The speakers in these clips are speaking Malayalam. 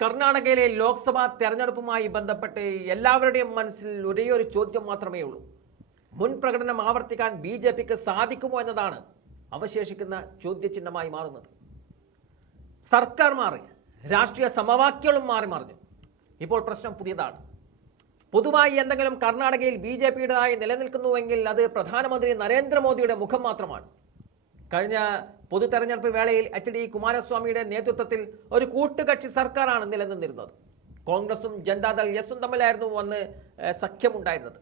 കർണാടകയിലെ ലോക്സഭാ തെരഞ്ഞെടുപ്പുമായി ബന്ധപ്പെട്ട് എല്ലാവരുടെയും മനസ്സിൽ ഒരേ ഒരു ചോദ്യം മാത്രമേ ഉള്ളൂ. മുൻ പ്രകടനം ആവർത്തിക്കാൻ ബി ജെ പിക്ക് സാധിക്കുമോ എന്നതാണ് അവശേഷിക്കുന്ന ചോദ്യചിഹ്നമായി മാറുന്നത്. സർക്കാർ മാറി രാഷ്ട്രീയ സമവാക്യങ്ങളും മാറി മറിഞ്ഞു. ഇപ്പോൾ പ്രശ്നം പുതിയതാണ്. പൊതുവായി എന്തെങ്കിലും കർണാടകയിൽ ബി ജെ പിയുടേതായി നിലനിൽക്കുന്നുവെങ്കിൽ അത് പ്രധാനമന്ത്രി നരേന്ദ്രമോദിയുടെ മുഖം മാത്രമാണ്. കഴിഞ്ഞ പൊതു തെരഞ്ഞെടുപ്പ് വേളയിൽ എച്ച് ഡി കുമാരസ്വാമിയുടെ നേതൃത്വത്തിൽ ഒരു കൂട്ടുകക്ഷി സർക്കാരാണ് നിലനിന്നിരുന്നത്. കോൺഗ്രസും ജനതാദൾ യെസും തമ്മിലായിരുന്നു അന്ന് സഖ്യമുണ്ടായിരുന്നത്.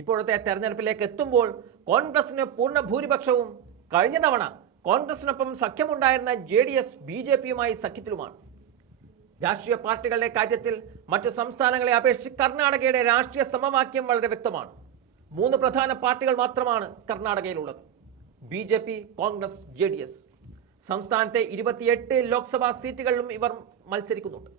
ഇപ്പോഴത്തെ തെരഞ്ഞെടുപ്പിലേക്ക് എത്തുമ്പോൾ കോൺഗ്രസിന് പൂർണ ഭൂരിപക്ഷവും കഴിഞ്ഞ തവണ കോൺഗ്രസിനൊപ്പം സഖ്യമുണ്ടായിരുന്ന J D S B J പിയുമായി സഖ്യത്തിലുമാണ്. രാഷ്ട്രീയ പാർട്ടികളുടെ കാര്യത്തിൽ മറ്റു സംസ്ഥാനങ്ങളെ അപേക്ഷിച്ച് കർണാടകയുടെ രാഷ്ട്രീയ സമവാക്യം വളരെ വ്യക്തമാണ്. മൂന്ന് പ്രധാന പാർട്ടികൾ മാത്രമാണ് കർണാടകയിലുള്ളത്. B J P Congress J D S. സംസ്ഥാനത്തെ ഇരുപത്തിയെട്ട് ലോക്സഭാ സീറ്റുകളിലും ഇവർ മത്സരിക്കുന്നുണ്ട്.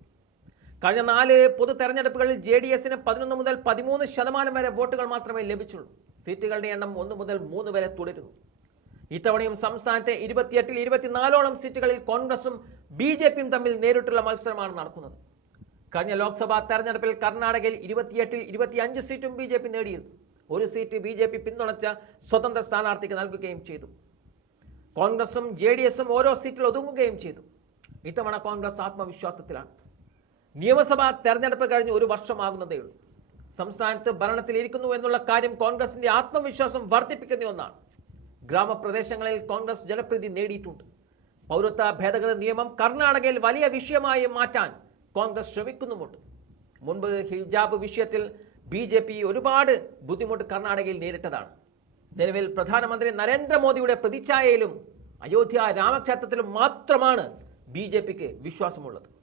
കഴിഞ്ഞ നാല് പൊതു തെരഞ്ഞെടുപ്പുകളിൽ ജെ ഡി എസിന് പതിനൊന്ന് മുതൽ പതിമൂന്ന് ശതമാനം വരെ വോട്ടുകൾ മാത്രമേ ലഭിച്ചുള്ളൂ. സീറ്റുകളുടെ എണ്ണം ഒന്ന് മുതൽ മൂന്ന് വരെ തുടരുന്നു. ഇത്തവണയും സംസ്ഥാനത്തെ ഇരുപത്തിയെട്ടിൽ ഇരുപത്തിനാലോളം സീറ്റുകളിൽ കോൺഗ്രസും ബി ജെ പിയും തമ്മിൽ നേരിട്ടുള്ള മത്സരമാണ് നടക്കുന്നത്. കഴിഞ്ഞ ലോക്സഭാ തെരഞ്ഞെടുപ്പിൽ കർണാടകയിൽ ഇരുപത്തിയെട്ടിൽ ഇരുപത്തിയഞ്ച് സീറ്റും ബി ജെ പി നേടിയിരുന്നു. ഒരു സീറ്റ് ബി ജെ പി പിന്തുണച്ച സ്വതന്ത്ര സ്ഥാനാർത്ഥിക്ക് നൽകുകയും ചെയ്തു. കോൺഗ്രസും ജെ ഡി എസും ഓരോ സീറ്റിൽ ഒതുങ്ങുകയും ചെയ്തു. ഇത്തവണ കോൺഗ്രസ് ആത്മവിശ്വാസത്തിലാണ്. നിയമസഭാ തെരഞ്ഞെടുപ്പ് കഴിഞ്ഞ് ഒരു വർഷമാകുന്നതേയുള്ളൂ സംസ്ഥാനത്ത് ഭരണത്തിലിരിക്കുന്നു എന്നുള്ള കാര്യം കോൺഗ്രസിന്റെ ആത്മവിശ്വാസം വർദ്ധിപ്പിക്കുന്ന ഒന്നാണ്. ഗ്രാമപ്രദേശങ്ങളിൽ കോൺഗ്രസ് ജനപ്രീതി നേടിയിട്ടുണ്ട്. പൗരത്വ ഭേദഗതി നിയമം കർണാടകയിൽ വലിയ വിഷയമായി മാറ്റാൻ കോൺഗ്രസ് ശ്രമിക്കുന്നുമുണ്ട്. മുൻപ് ഹിജാബ് വിഷയത്തിൽ ബി ജെ പി ഒരുപാട് ബുദ്ധിമുട്ട് കർണാടകയിൽ നേരിട്ടതാണ്. നിലവിൽ പ്രധാനമന്ത്രി നരേന്ദ്രമോദിയുടെ പ്രതിച്ഛായയിലും അയോധ്യ രാമക്ഷേത്രത്തിലും മാത്രമാണ് ബി ജെ പിക്ക് വിശ്വാസമുള്ളത്.